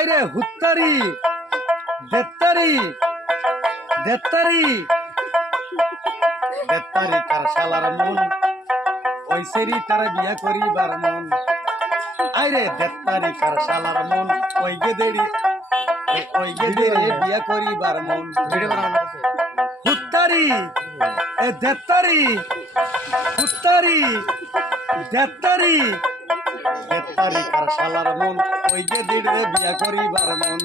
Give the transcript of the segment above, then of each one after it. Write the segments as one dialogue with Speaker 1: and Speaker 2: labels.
Speaker 1: আইরে হুত্তারি দেত্তারি দেত্তারি দেত্তারি তার শালার মন, ওই সেরি তার বিয়া করিবার মন। আইরে দেত্তারি তার শালার মন, ওই গেদেরি, ওই গেদেরে বিয়া করিবার মন। হুত্তারি, এ দেত্তারি হুত্তারি দেত্তারি দেত্তারি কার শালার মন, ওই গেদিরে বিয়া করিবার মন।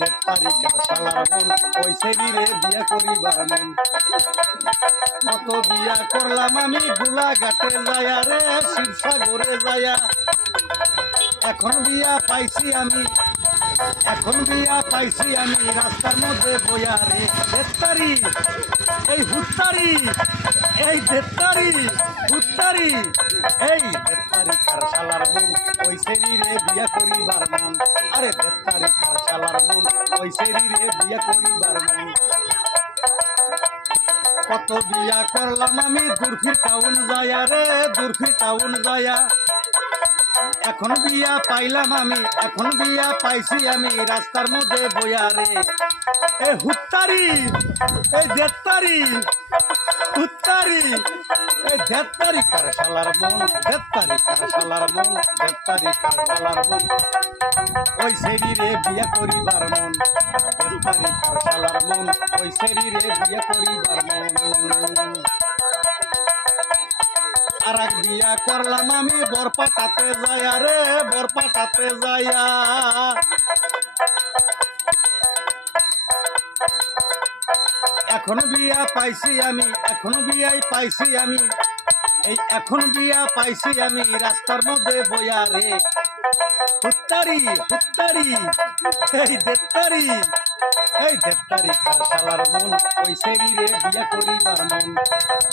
Speaker 1: দেত্তারি কার শালার মন, ওই সেদিরে বিয়া করিবার মন। কত বিয়া করলাম আমি গুলা ঘাটে যায়া রে, শিবসাগরে যায়া। এখন বিয়া পাইছি আমি, এখন বিয়া পাইছি আমি, রাস্তার মধ্যে বয়া রে। দেত্তারি এই হুত্তারি এই দেত্তারি হুত্তারি এই দেত্তারি কার শালার মন, ওই বিয়া করিবার মন। আরে দেত্তারি কার শালার মন, ওই বিয়া করিবার মন। কত বিয়া করলাম আমি দুর্ফি টাউন যায়া রে দুর্ফি টাউন যায়া। এখন বিয়া পাইলাম আমি, এখন বিয়া পাইছি আমি, রাস্তার মধ্যে বয়া রে। এ হুত্তারি এই দেত্তারি হুত্তারি এই দেত্তারি কার শালার মন দেত্তারি কার শালার মন দেত্তারি কার শালার মন। ওই শরীরে বিয়া করিবার মন দেত্তারি কার শালার মন, ওই শরীরে বিয়া করিবার মন। আর এক বিয়া করলাম আমি, বরপাটাতে যায়া রে, বরপাটাতে যায়া এখন বিয়া পাইছি আমি, এখন বিয়াই পাইছি আমি। এই এখন বিয়া পাইছি আমি, রাস্তার মধ্যে বয়া রে। হুত্তারি হুত্তারি, এই দেত্তারি এই দেত্তারি কার শালার মন ওই শরীরে বিয়া করিবার মন।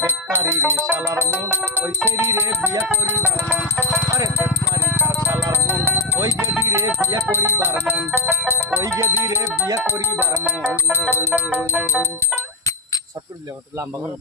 Speaker 1: দেত্তারি রে, শালার মন ওই শরীরে বিয়া করিবার মন। আরে দেত্তারি কার শালার মন ওই গেদিরে বিয়া করিবার মন। ওই গেদিরে বিয়া করিবার মন। সব করে দিলে লম্বা করে